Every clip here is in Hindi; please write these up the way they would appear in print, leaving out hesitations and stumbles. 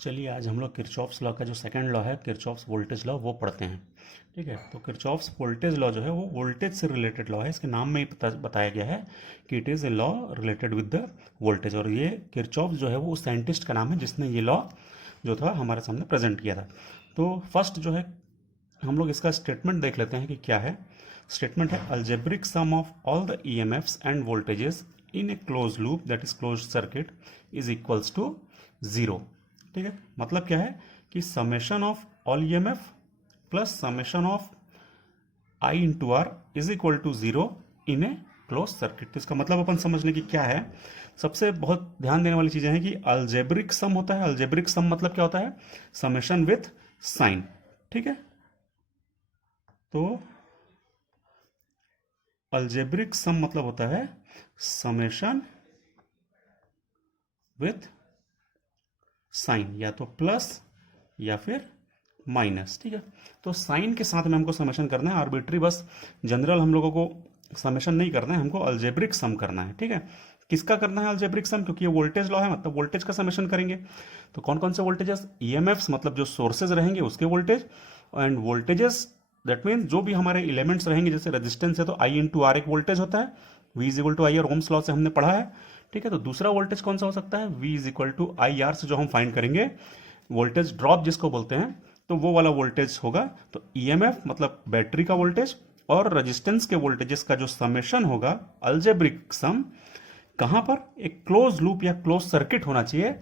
चलिए आज हम लोग किरचॉफ्स लॉ का जो सेकंड लॉ है किरचॉफ्स वोल्टेज लॉ वो पढ़ते हैं। ठीक है, तो किरचॉफ्स वोल्टेज लॉ जो है वो वोल्टेज से रिलेटेड लॉ है। इसके नाम में ही बताया गया है कि it is a law related with the voltage. और ये किरचॉफ्स जो है वो उस साइंटिस्ट का नाम है जिसने ये लॉ जो था हमारे सामने प्रेजेंट किया था। तो फर्स्ट जो है हम लोग इसका स्टेटमेंट देख लेते हैं कि क्या है। स्टेटमेंट है algebraic sum of all the EMFs and voltages in a close loop that is close circuit is equals to zero. ठीक है, मतलब क्या है कि summation of all EMF plus summation of I into R is equal to zero in a close circuit. तो इसका मतलब अपन समझने की क्या है, सबसे बहुत ध्यान देने वाली चीजें हैं कि अलजेब्रिक सम होता है। अलजेब्रिक सम मतलब क्या होता है, समेशन विथ साइन। ठीक है, तो अलजेब्रिक सम मतलब होता है समेशन विथ साइन, या तो प्लस या फिर माइनस। ठीक है, तो साइन के साथ में हमको समेशन करना है, आर्बिट्री बस जनरल हम लोगों को समेशन नहीं करना है, हमको अलजेब्रिक सम करना है। ठीक है, किसका करना है अलजेब्रिक सम, क्योंकि ये वोल्टेज लॉ है मतलब वोल्टेज का समेशन करेंगे। तो कौन कौन से वोल्टेजेस, ईएमएफ्स मतलब जो सोर्सेज रहेंगे उसके voltage, and voltages that mean जो भी हमारे एलिमेंट्स रहेंगे, जैसे रेजिस्टेंस है तो आई इंटू आर एक वोल्टेज होता है, वी इज इक्वल टू आई, और ओम्स लॉ से हमने पढ़ा है। ठीक है, तो दूसरा वोल्टेज कौन सा हो सकता है, V is equal to I R से जो हम फाइंड करेंगे वोल्टेज ड्रॉप जिसको बोलते हैं, तो वो वाला वोल्टेज होगा। तो ईएमएफ मतलब बैटरी का वोल्टेज और रेजिस्टेंस के वोल्टेजेस का जो समेशन होगा अलजेब्रिक सम, कहां पर, एक क्लोज लूप या क्लोज सर्किट होना चाहिए,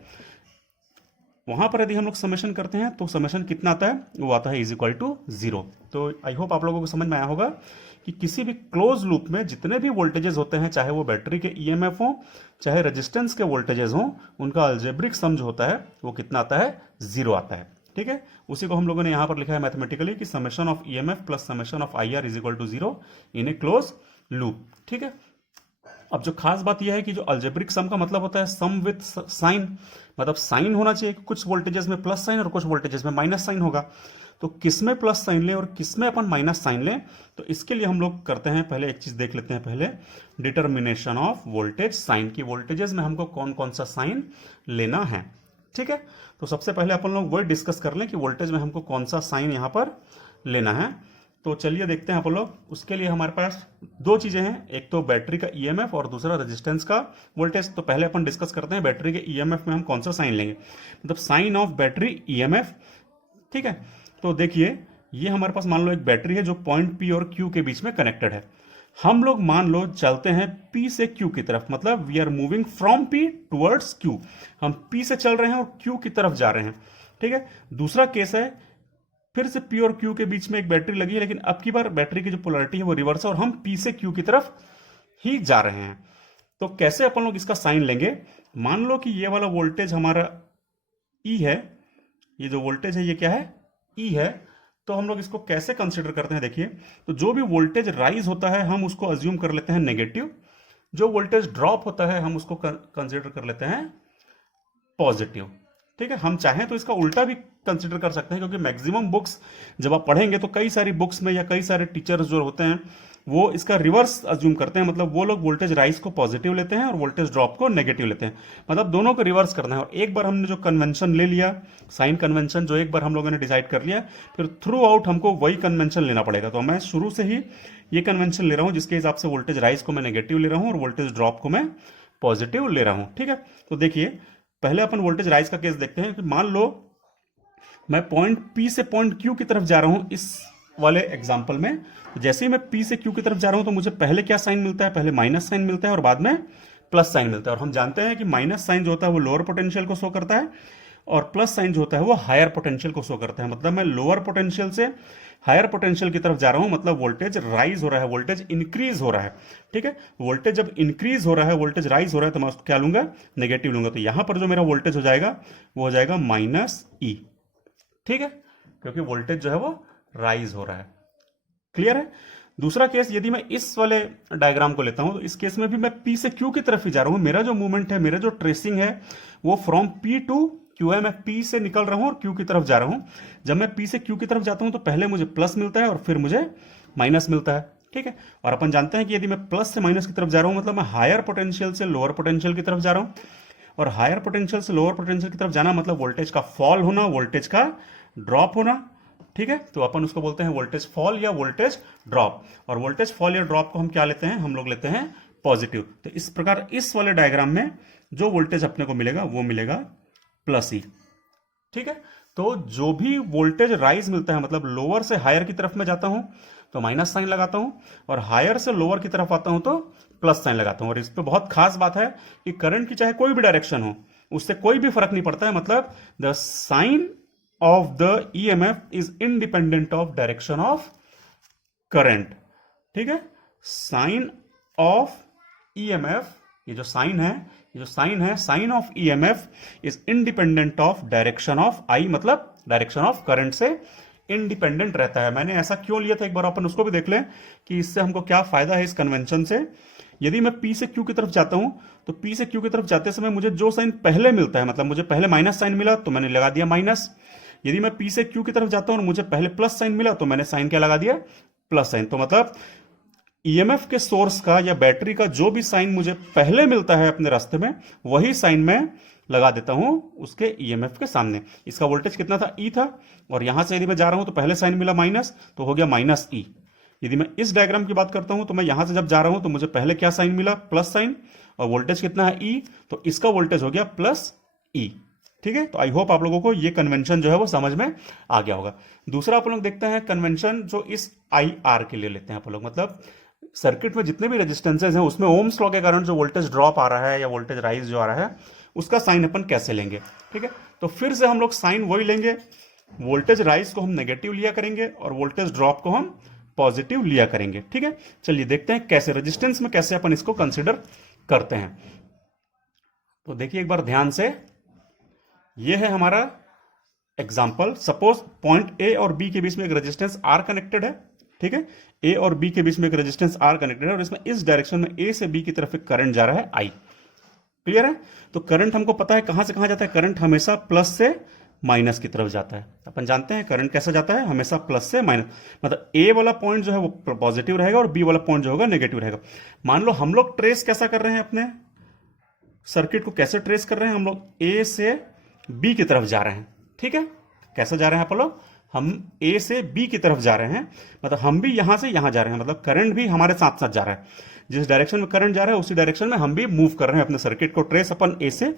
वहां पर यदि हम लोग समेशन करते हैं तो समेशन कितना आता है, वो आता है इज इक्वल टू जीरो। तो आई होप आप लोगों को समझ में आया होगा कि किसी भी क्लोज लूप में जितने भी वोल्टेजेस होते हैं, चाहे वो बैटरी के ईएमएफ हो चाहे रेजिस्टेंस के वोल्टेजेस हो, उनका अलजेब्रिक सम जो होता है वो कितना आता है, जीरो आता है। ठीक है, उसी को हम लोगों ने यहां पर लिखा है मैथमेटिकली कि summation of EMF plus summation of I R is equal to zero in a close loop. ठीक है, अब जो खास बात यह है कि जो अलजेब्रिक सम का मतलब होता है सम विथ साइन, मतलब साइन होना चाहिए, कुछ वोल्टेजेस में प्लस साइन और कुछ वोल्टेजेस में माइनस साइन होगा। तो किस में प्लस साइन लें और किस में अपन माइनस साइन लें, तो इसके लिए हम लोग करते हैं, पहले एक चीज देख लेते हैं, पहले डिटर्मिनेशन ऑफ वोल्टेज साइन की, वोल्टेजेस में हमको कौन कौन सा साइन लेना है। ठीक है, तो सबसे पहले अपन लोग वही डिस्कस कर लें कि वोल्टेज में हमको कौन सा साइन यहां पर लेना है। तो चलिए देखते हैं अपन लोग। उसके लिए हमारे पास दो चीजें हैं, एक तो बैटरी का ईएमएफ और दूसरा रेजिस्टेंस का वोल्टेज। तो पहले अपन डिस्कस करते हैं बैटरी के ईएमएफ में हम कौन सा साइन लेंगे, मतलब साइन ऑफ बैटरी ईएमएफ। ठीक है, तो देखिए ये हमारे पास मान लो एक बैटरी है जो पॉइंट पी और क्यू के बीच में कनेक्टेड है। हम लोग मान लो चलते हैं पी से क्यू की तरफ, मतलब we are moving from P towards Q, हम पी से चल रहे हैं और क्यू की तरफ जा रहे हैं। ठीक है, दूसरा केस है फिर से पी और क्यू के बीच में एक बैटरी लगी है, लेकिन अब की बार बैटरी की जो पोलैरिटी है वो रिवर्स है और हम पी से क्यू की तरफ ही जा रहे हैं। तो कैसे अपन लोग इसका साइन लेंगे, मान लो कि ये वाला वोल्टेज हमारा ई है, ये जो वोल्टेज है ये क्या है, ई है। तो हम लोग इसको कैसे कंसिडर करते हैं, देखिए, तो जो भी वोल्टेज राइज होता है हम उसको अज्यूम कर लेते हैं नेगेटिव, जो वोल्टेज ड्रॉप होता है हम उसको कंसिडर कर लेते हैं पॉजिटिव। ठीक है, हम चाहें तो इसका उल्टा भी कंसिडर कर सकते हैं, क्योंकि मैक्सिमम बुक्स जब आप पढ़ेंगे तो कई सारी बुक्स में या कई सारे टीचर्स जो होते हैं वो इसका रिवर्स अज्यूम करते हैं, मतलब वो लोग वोल्टेज राइज को पॉजिटिव लेते हैं और वोल्टेज ड्रॉप को नेगेटिव लेते हैं, मतलब दोनों को रिवर्स करना है। और एक बार हमने जो कन्वेंशन ले लिया, साइन कन्वेंशन जो एक बार हम लोगों ने डिसाइड कर लिया, फिर थ्रू आउट हमको वही कन्वेंशन लेना पड़ेगा। तो मैं शुरू से ही ये कन्वेंशन ले रहा हूं जिसके हिसाब से वोल्टेज राइज को मैं नेगेटिव ले रहा हूं और वोल्टेज ड्रॉप को मैं पॉजिटिव ले रहा हूं। ठीक है, तो देखिए पहले अपन वोल्टेज राइज का केस देखते हैं कि मान लो मैं पॉइंट पी से पॉइंट क्यू की तरफ जा रहा हूं इस वाले एग्जांपल में। तो जैसे ही मैं पी से क्यू की तरफ जा रहा हूं तो मुझे पहले क्या साइन मिलता है, पहले माइनस साइन मिलता है और बाद में प्लस साइन मिलता है। और हम जानते हैं कि माइनस साइन जो होता है वो लोअर पोटेंशियल को शो करता है और प्लस साइन जो होता है वो हायर पोटेंशियल को शो करता है। मतलब मैं लोअर पोटेंशियल से हायर पोटेंशियल की तरफ जा रहा हूं, मतलब वोल्टेज राइज हो रहा है, वोल्टेज इंक्रीज हो रहा है। ठीक है, वोल्टेज जब इंक्रीज हो रहा है, वोल्टेज राइज हो रहा है, तो मैं उसको क्या लूंगा, नेगेटिव लूंगा। तो यहां पर जो मेरा वोल्टेज हो जाएगा वो हो जाएगा माइनस ई। ठीक है, क्योंकि वोल्टेज जो है वो राइज हो रहा है। क्लियर है। दूसरा केस, यदि मैं इस वाले डायग्राम को लेता हूं तो इस केस में भी मैं पी से क्यू की तरफ ही जा रहा हूं, मेरा जो मूवमेंट है, मेरा जो ट्रेसिंग है वो फ्रॉम पी टू क्यू है, मैं पी से निकल रहा हूं और क्यू की तरफ जा रहा हूं। जब मैं पी से क्यू की तरफ जाता हूं तो पहले मुझे प्लस मिलता है और फिर मुझे माइनस मिलता है। ठीक है, और अपन जानते हैं कि यदि मैं प्लस से माइनस की तरफ जा रहा हूं मतलब मैं हायर पोटेंशियल से लोअर पोटेंशियल की तरफ जा रहा हूं। और हायर पोटेंशियल से लोअर पोटेंशियल की तरफ जाना मतलब वोल्टेज का फॉल होना, वोल्टेज का ड्रॉप होना। ठीक है, तो अपन उसको बोलते हैं वोल्टेज फॉल या वोल्टेज ड्रॉप। और वोल्टेज फॉल या ड्रॉप को हम क्या लेते हैं, हम लोग लेते हैं पॉजिटिव। तो इस प्रकार इस वाले डायग्राम में जो वोल्टेज अपने को मिलेगा वो मिलेगा प्लस ई। ठीक है, तो जो भी वोल्टेज राइज मिलता है मतलब लोअर से हायर की तरफ मैं जाता हूं तो माइनस साइन लगाता हूं, और हायर से लोअर की तरफ आता हूं तो प्लस साइन लगाता हूं। और इस पे बहुत खास बात है कि करंट की चाहे कोई भी डायरेक्शन हो उससे कोई भी फर्क नहीं पड़ता है, मतलब the sign of the EMF is independent of direction of current. ठीक है, साइन ऑफ ईएमएफ, ये जो साइन है, ये जो साइन है, sine of EMF is independent of direction of I, मतलब डायरेक्शन ऑफ करंट से इंडिपेंडेंट रहता है। मैंने ऐसा क्यों लिया था, एक बार अपन उसको भी देख लें कि इससे हमको क्या फायदा है इस कन्वेंशन से। यदि मैं P से Q की तरफ जाता हूं तो P से Q की तरफ जाते समय मुझे जो साइन पहले मिलता है, मतलब मुझे पहले माइनस साइन मिला तो मैंने लगा दिया माइनस। यदि मैं P से Q की तरफ जाता हूं और मुझे पहले प्लस साइन मिला तो मैंने साइन क्या लगा दिया, प्लस साइन। तो मतलब ईएमएफ के सोर्स का या बैटरी का जो भी साइन मुझे पहले मिलता है अपने रास्ते में, वही साइन मैं लगा देता हूं उसके ईएमएफ के सामने। इसका वोल्टेज कितना था, ई था, और यहां से यदि मैं जा रहा हूं तो पहले साइन मिला माइनस, तो हो गया माइनस ई। यदि मैं इस डायग्राम की बात करता हूं तो मैं यहां से जब जा रहा हूं तो मुझे पहले क्या साइन मिला, प्लस साइन, और वोल्टेज कितना है, ई, तो इसका वोल्टेज हो गया प्लस ई। ठीक है, तो आई होप आप लोगों को ये कन्वेंशन जो है वो समझ में आ गया होगा। दूसरा आप लोग देखते हैं कन्वेंशन जो इस आई आर के लिए लेते हैं आप लोग, मतलब सर्किट में जितने भी रेजिस्टेंसेज हैं उसमें ओम्स लॉ के कारण जो वोल्टेज ड्रॉप आ रहा है या वोल्टेज राइज जो आ रहा है उसका साइन अपन कैसे लेंगे। ठीक है, तो फिर से हम लोग साइन वही लेंगे, वोल्टेज राइज को हम नेगेटिव लिया करेंगे और वोल्टेज ड्रॉप को हम पॉजिटिव लिया करेंगे। ठीक है, चलिए देखते हैं कैसे रेजिस्टेंस में कैसे अपन इसको कंसिडर करते हैं। तो देखिए एक बार ध्यान से, ये है हमारा एग्जाम्पल। सपोज पॉइंट ए और बी के बीच में एक रेजिस्टेंस आर कनेक्टेड है। ठीक है, ए और बी के बीच में एक रेजिस्टेंस आर कनेक्टेड है और इसमें इस डायरेक्शन में ए से बी की तरफ एक करंट जा रहा है आई। क्लियर है, तो करंट हमको पता है कहां से कहां जाता है, करंट हमेशा प्लस से माइनस की तरफ जाता है। अपन जानते हैं करंट कैसा जाता है, हमेशा प्लस से माइनस, मतलब ए वाला पॉइंट जो है वो पॉजिटिव रहेगा और बी वाला पॉइंट जो होगा नेगेटिव रहेगा। मान लो हम लोग ट्रेस कैसा कर रहे हैं, अपने सर्किट को कैसे ट्रेस कर रहे हैं, हम लोग ए से बी की तरफ जा रहे हैं। ठीक है, कैसे जा रहे हैं आप लोग, हम ए से बी की तरफ जा रहे हैं, मतलब हम भी यहां से यहां जा रहे हैं, मतलब करंट भी हमारे साथ साथ जा रहा है। जिस डायरेक्शन में करंट जा रहा है उसी डायरेक्शन में हम भी मूव कर रहे हैं, अपने सर्किट को ट्रेस अपन ए से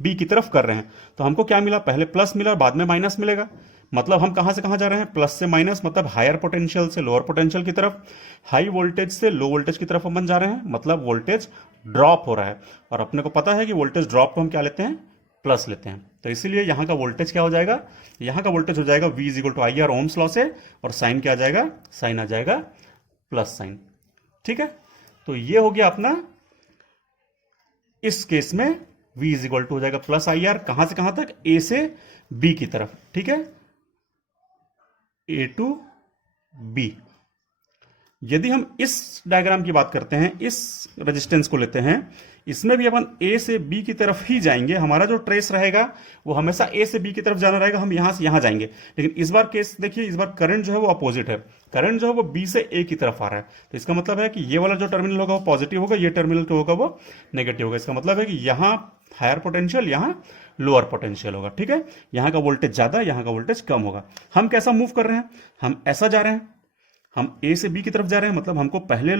बी की तरफ कर रहे हैं। तो हमको क्या मिला, पहले प्लस मिला और बाद में माइनस मिलेगा, मतलब हम कहां से कहां जा रहे हैं, प्लस से माइनस, मतलब हायर पोटेंशियल से लोअर पोटेंशियल की तरफ, हाई वोल्टेज से लो वोल्टेज की तरफ अपन जा रहे हैं, मतलब वोल्टेज ड्रॉप हो रहा है। और अपने को पता है कि वोल्टेज ड्रॉप को हम क्या लेते हैं, प्लस लेते हैं। तो इसीलिए यहां का वोल्टेज क्या हो जाएगा, यहां का वोल्टेज हो जाएगा V is equal to I R Ohm's law से, और साइन क्या आ जाएगा, साइन आ जाएगा प्लस साइन। ठीक है, तो ये हो गया अपना, इस केस में V इज इक्वल टू हो जाएगा प्लस आई आर, कहां से कहां तक, ए से बी की तरफ। ठीक है, ए टू बी। यदि हम इस डायग्राम की बात करते हैं, इस रेजिस्टेंस को लेते हैं, इसमें भी अपन ए से बी की तरफ ही जाएंगे, हमारा जो ट्रेस रहेगा वो हमेशा ए से बी की तरफ जाना रहेगा, हम यहां से यहां जाएंगे। लेकिन इस बार केस देखिए, इस बार करंट जो है वो अपोजिट है, करंट जो है वो बी से ए की तरफ आ रहा है। तो इसका मतलब है कि ये वाला जो टर्मिनल होगा वो पॉजिटिव होगा, ये टर्मिनल जो होगा वो नेगेटिव होगा। इसका मतलब है कि यहां हायर पोटेंशियल, यहां लोअर पोटेंशियल होगा। ठीक है, यहां का वोल्टेज ज्यादा, यहां का वोल्टेज कम होगा। हम कैसा मूव कर रहे हैं, हम ऐसा जा रहे हैं, हम ए से बी की तरफ जा रहे हैं, मतलब हमको पहले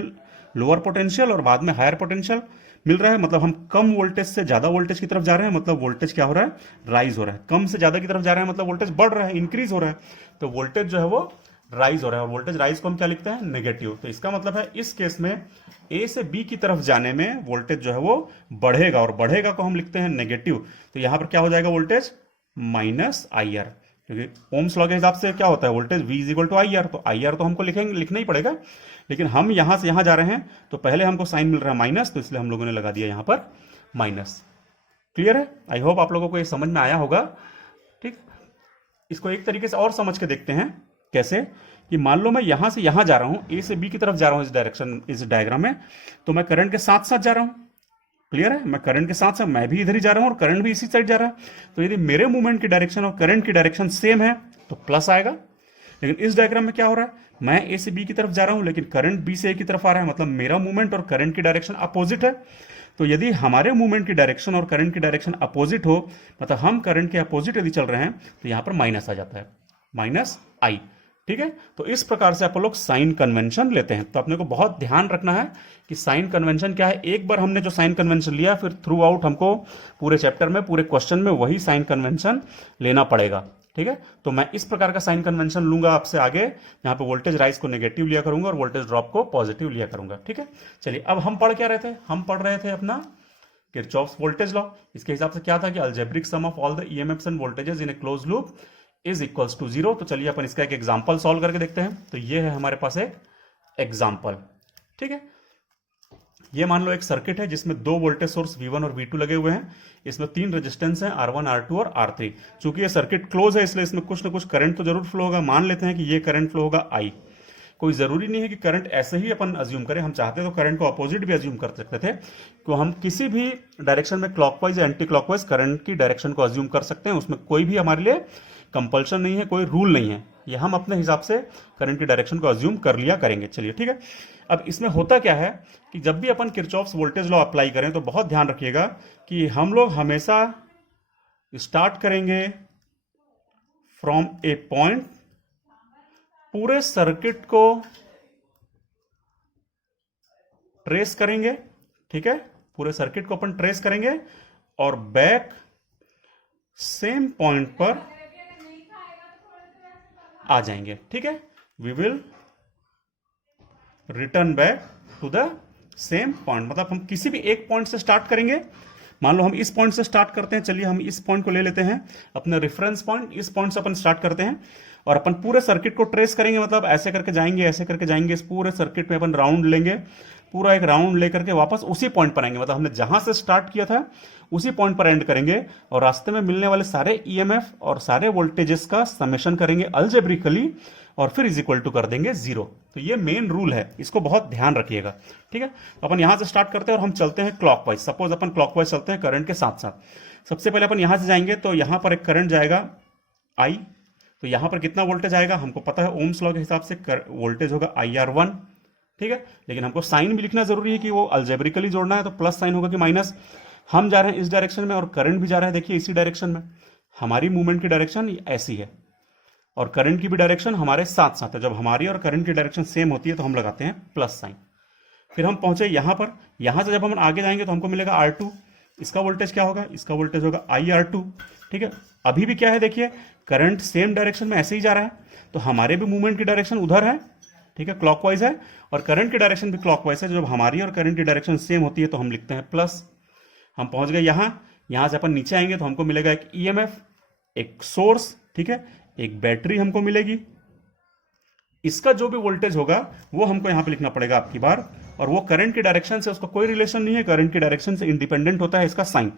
लोअर पोटेंशियल और बाद में हायर पोटेंशियल मिल रहा है, मतलब हम कम वोल्टेज से ज्यादा वोल्टेज की तरफ जा रहे हैं, मतलब वोल्टेज क्या हो रहा है, राइज हो रहा है। कम से ज्यादा की तरफ जा रहे हैं मतलब वोल्टेज बढ़ रहा है, इंक्रीज हो रहा है, तो वोल्टेज जो है वो राइज हो रहा है। और वोल्टेज राइज को हम क्या लिखते हैं, नेगेटिव। तो इसका मतलब है इस केस में ए से बी की तरफ जाने में वोल्टेज जो है वो बढ़ेगा, और बढ़ेगा को हम लिखते हैं नेगेटिव। तो यहां पर क्या हो जाएगा, वोल्टेज माइनस आई आर, क्योंकि ओम्स लॉ के हिसाब से क्या होता है, voltage V is equal to I R. तो आई आर तो हमको लिखना ही पड़ेगा, लेकिन हम यहां से यहां जा रहे हैं तो पहले हमको साइन मिल रहा है माइनस, तो इसलिए हम लोगों ने लगा दिया यहां पर माइनस। क्लियर है, आई होप आप लोगों को ये समझ में आया होगा। ठीक, इसको एक तरीके से और समझ के देखते हैं, कैसे कि मान लो मैं यहां से यहां जा रहा हूं, ए से बी की तरफ जा रहा हूं इस डायरेक्शन, इस डायग्राम में, तो मैं करंट के साथ साथ जा रहा हूं। क्लियर है, मैं करंट के साथ साथ मैं भी इधर ही जा रहा हूं और करंट भी इसी साइड जा रहा है। तो यदि मेरे मूवमेंट की डायरेक्शन और करंट की डायरेक्शन सेम है तो प्लस आएगा। लेकिन इस डायग्राम में क्या हो रहा है, मैं ए से बी की तरफ जा रहा हूं लेकिन करंट बी से ए की तरफ आ रहा है, मतलब मेरा मूवमेंट और करंट की डायरेक्शन अपोजिट है। तो यदि हमारे मूवमेंट की डायरेक्शन और करंट की डायरेक्शन अपोजिट हो, मतलब हम करंट के अपोजिट यदि चल रहे हैं, तो यहां पर माइनस आ जाता है, माइनस आई। ठीक है, तो इस प्रकार से आप लोग साइन कन्वेंशन लेते हैं। तो अपने को बहुत ध्यान रखना है कि साइन कन्वेंशन क्या है। एक बार हमने जो साइन कन्वेंशन लिया, फिर थ्रू आउट हमको पूरे चैप्टर में, पूरे क्वेश्चन में वही साइन कन्वेंशन लेना पड़ेगा। ठीक है, तो मैं इस प्रकार का साइन कन्वेंशन लूंगा आपसे आगे, यहाँ पे वोल्टेज राइज को नेगेटिव लिया करूंगा और वोल्टेज ड्रॉप को पॉजिटिव लिया करूंगा। ठीक है, चलिए अब हम पढ़ क्या रहे थे, हम पढ़ रहे थे अपना किरचॉफ्स वोल्टेज लॉ। इसके हिसाब से क्या था कि algebraic sum of all the EMFs and voltages in a close loop is equals to 0। तो चलिए अपन इसका एक एग्जांपल सॉल्व करके देखते हैं। तो ये है हमारे पास एक एग्जांपल। ठीक है, ये मान लो एक सर्किट है जिसमें दो वोल्टेज सोर्स V1 और V2 लगे हुए हैं। इसमें तीन रेजिस्टेंस हैं R1, R2 और R3। चूंकि ये सर्किट क्लोज है इसलिए इसमें कुछ ना कुछ करंट तो जरूर फ्लो होगा। मान लेते हैं कि ये करंट फ्लो होगा I। कोई जरूरी नहीं है कि करंट ऐसे ही अपन अज्यूम करें, हम चाहते तो करंट को अपोजिट भी अज्यूम कर सकते थे। तो हम किसी भी डायरेक्शन में क्लॉकवाइज या एंटी क्लॉकवाइज करंट की डायरेक्शन को अज्यूम कर सकते हैं, उसमें कोई भी हमारे लिए कंपल्शन नहीं है, कोई रूल नहीं है। ये हम अपने हिसाब से करंट की डायरेक्शन को अज्यूम कर लिया करेंगे। चलिए ठीक है, अब इसमें होता क्या है कि जब भी अपन किरचॉफ्स वोल्टेज लॉ अप्लाई करें तो बहुत ध्यान रखिएगा कि हम लोग हमेशा स्टार्ट करेंगे फ्रॉम ए पॉइंट, पूरे सर्किट को ट्रेस करेंगे। ठीक है, पूरे सर्किट को अपन ट्रेस करेंगे और बैक सेम पॉइंट पर आ जाएंगे। ठीक है, we will return back to the same point. मतलब हम किसी भी एक पॉइंट से स्टार्ट करेंगे। मान लो हम इस पॉइंट से स्टार्ट करते हैं, चलिए हम इस पॉइंट को ले लेते हैं अपना रेफरेंस पॉइंट। इस पॉइंट से अपन स्टार्ट करते हैं और अपन पूरे सर्किट को ट्रेस करेंगे। मतलब ऐसे करके जाएंगे, ऐसे करके जाएंगे, इस पूरे सर्किट में अपन राउंड लेंगे, पूरा एक राउंड लेकर के वापस उसी पॉइंट पर आएंगे। मतलब हमने जहां से स्टार्ट किया था उसी पॉइंट पर एंड करेंगे और रास्ते में मिलने वाले सारे ईएमएफ और सारे वोल्टेजेस का समेशन करेंगे अलजेब्रिकली और फिर इज इक्वल टू कर देंगे 0। तो ये मेन रूल है, इसको बहुत ध्यान रखिएगा। ठीक है, तो अपन यहां से स्टार्ट करते हैं और हम चलते हैं क्लॉकवाइज। सपोज अपन क्लॉकवाइज चलते हैं करंट के साथ साथ। सबसे पहले अपन यहां से जाएंगे तो यहां पर एक करंट जाएगा I। तो यहां पर कितना वोल्टेज आएगा हमको पता है, ओम्स लॉ के हिसाब से वोल्टेज होगा IR1। ठीक है, लेकिन हमको साइन भी लिखना जरूरी है कि वो अलजेब्रिकली जोड़ना है, तो प्लस साइन होगा कि माइनस। हम जा रहे हैं इस डायरेक्शन में और करंट भी जा रहा है, देखिए इसी डायरेक्शन में। हमारी मूवमेंट की डायरेक्शन ऐसी है और करंट की भी डायरेक्शन हमारे साथ साथ है। जब हमारी और करंट की डायरेक्शन सेम होती है तो हम लगाते हैं प्लस साइन। फिर हम पहुंचे यहां पर, यहां से जब हम आगे जाएंगे तो हमको मिलेगा R2। इसका वोल्टेज क्या होगा, इसका वोल्टेज होगा IR2। ठीक है, अभी भी क्या है देखिए, करंट सेम डायरेक्शन में ऐसे ही जा रहा है, तो हमारे भी मूवमेंट की डायरेक्शन उधर है। ठीक है, क्लॉकवाइज है और करंट की डायरेक्शन भी क्लॉकवाइज है। जब हमारी और करंट की डायरेक्शन सेम होती है तो हम लिखते हैं प्लस। हम पहुंच गए यहां से अपन नीचे आएंगे तो हमको मिलेगा एक ईएमएफ, एक सोर्स, ठीक है, एक बैटरी हमको मिलेगी। इसका जो भी वोल्टेज होगा वो हमको यहां पे लिखना पड़ेगा आपकी बार, और वो करंट की डायरेक्शन से उसका कोई रिलेशन नहीं है, करंट की डायरेक्शन से इंडिपेंडेंट होता है इसका साइन।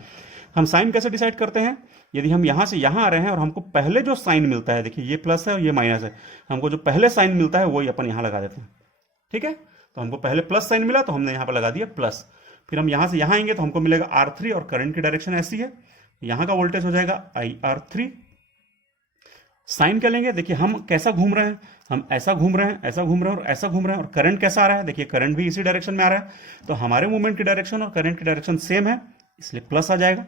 हम साइन कैसे डिसाइड करते हैं, यदि हम यहां से यहां आ रहे हैं और हमको पहले जो साइन मिलता है, देखिए ये प्लस है और ये माइनस है, हमको जो पहले साइन मिलता है वही अपन यहां लगा देते हैं। ठीक है, तो हमको पहले प्लस साइन मिला तो हमने यहां पर लगा दिया प्लस। फिर हम यहां से यहां आएंगे तो हमको मिलेगा R3 और करंट की डायरेक्शन ऐसी है, यहां का वोल्टेज हो जाएगा IR3। साइन क्या लेंगे, देखिए हम कैसा घूम रहे हैं, हम ऐसा घूम रहे हैं, ऐसा घूम रहे हैं और ऐसा घूम रहे हैं, और करंट कैसा आ रहा है, देखिए करंट भी इसी डायरेक्शन में आ रहा है, तो हमारे मूवमेंट की डायरेक्शन और करंट की डायरेक्शन सेम है इसलिए प्लस आ जाएगा।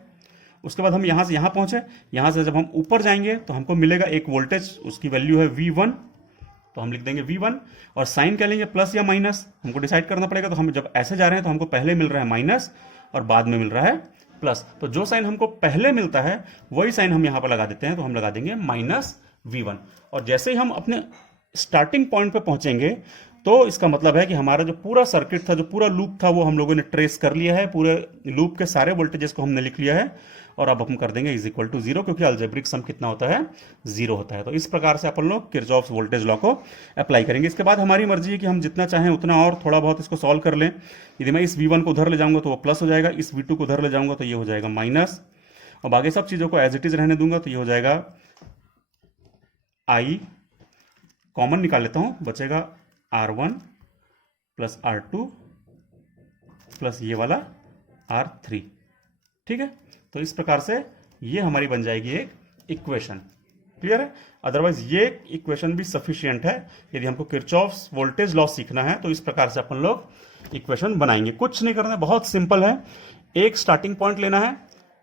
उसके बाद हम यहां से यहां पहुंचे, यहां से जब हम ऊपर जाएंगे तो हमको मिलेगा एक वोल्टेज, उसकी वैल्यू है V1, तो हम लिख देंगे V1। और साइन क्या लेंगे, प्लस या माइनस, हमको डिसाइड करना पड़ेगा। तो हम जब ऐसे जा रहे हैं तो हमको पहले मिल रहा है माइनस और बाद में मिल रहा है प्लस, तो जो साइन हमको पहले मिलता है वही साइन हम यहां पर लगा देते हैं, तो हम लगा देंगे -V1। और जैसे ही हम अपने स्टार्टिंग पॉइंट पे पहुंचेंगे तो इसका मतलब है कि हमारा जो पूरा सर्किट था, जो पूरा लूप था, वो हम लोगों ने ट्रेस कर लिया है, पूरे लूप के सारे वोल्टेजेस को हमने लिख लिया है, और अब हम कर देंगे इज इक्वल टू 0, क्योंकि अलजेब्रिक सम कितना होता है, 0 होता है। तो इस प्रकार से अपन लोग किरचॉफ्स वोल्टेज लॉ को अप्लाई करेंगे। इसके बाद हमारी मर्जी है कि हम जितना चाहें उतना और थोड़ा बहुत इसको सॉल्व कर लें। यदि मैं इस V1 को उधर ले जाऊंगा तो वो प्लस हो जाएगा, इस V2 को उधर ले जाऊंगा तो ये हो जाएगा माइनस, और बाकी सब चीजों को एज इट इज रहने दूंगा तो ये हो जाएगा I, कॉमन निकाल लेता हूं, बचेगा R1 प्लस R2 प्लस ये वाला R3। ठीक है, तो इस प्रकार से ये हमारी बन जाएगी एक इक्वेशन। क्लियर है? अदरवाइज ये इक्वेशन भी सफिशियंट है। यदि हमको किरचॉफ्स वोल्टेज लॉ सीखना है तो इस प्रकार से अपन लोग इक्वेशन बनाएंगे। कुछ नहीं करना है, बहुत सिंपल है। एक स्टार्टिंग पॉइंट लेना है,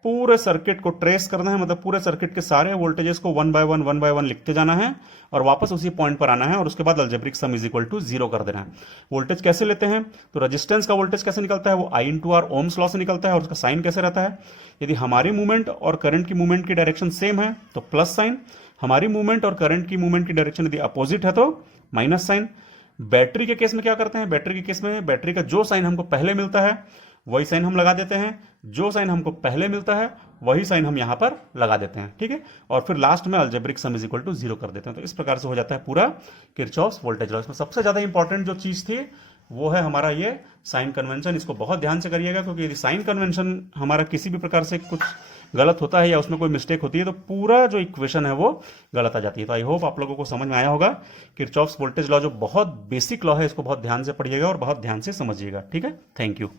पूरे सर्किट को ट्रेस करना है, मतलब पूरे सर्किट के सारे वोल्टेजेस को वन बाय वन लिखते जाना है और वापस उसी पॉइंट पर आना है और उसके बाद algebraic sum is equal to 0 कर देना है। वोल्टेज कैसे लेते हैं? तो रेजिस्टेंस का वोल्टेज कैसे निकलता है? वो I into R Ohm's law से निकलता है और उसका साइन कैसे रहता है? यदि हमारी मूवमेंट और करंट की मूवमेंट की डायरेक्शन सेम है तो प्लस साइन, हमारी मूवमेंट और करंट की मूवमेंट की डायरेक्शन यदि अपोजिट है तो माइनस साइन। बैटरी के केस में क्या करते हैं? बैटरी के केस में बैटरी का जो साइन हमको पहले मिलता है वही साइन हम लगा देते हैं, जो साइन हमको पहले मिलता है वही साइन हम यहां पर लगा देते हैं, ठीक है? और फिर लास्ट में algebraic sum is equal to 0 कर देते हैं। तो इस प्रकार से हो जाता है पूरा किरचॉफ्स वोल्टेज लॉ। इसमें सबसे ज्यादा इंपॉर्टेंट जो चीज थी वो है हमारा ये साइन कन्वेंशन। इसको बहुत ध्यान से करिएगा, क्योंकि यदि साइन कन्वेंशन हमारा किसी भी प्रकार से कुछ गलत होता है या उसमें कोई मिस्टेक होती है तो पूरा जो इक्वेशन है वो गलत आ जाती है। तो आई होप आप लोगों को समझ में आया होगा। किरचॉफ्स वोल्टेज लॉ जो बहुत बेसिक लॉ है, इसको बहुत ध्यान से पढ़िएगा और बहुत ध्यान से समझिएगा, ठीक है? Thank you.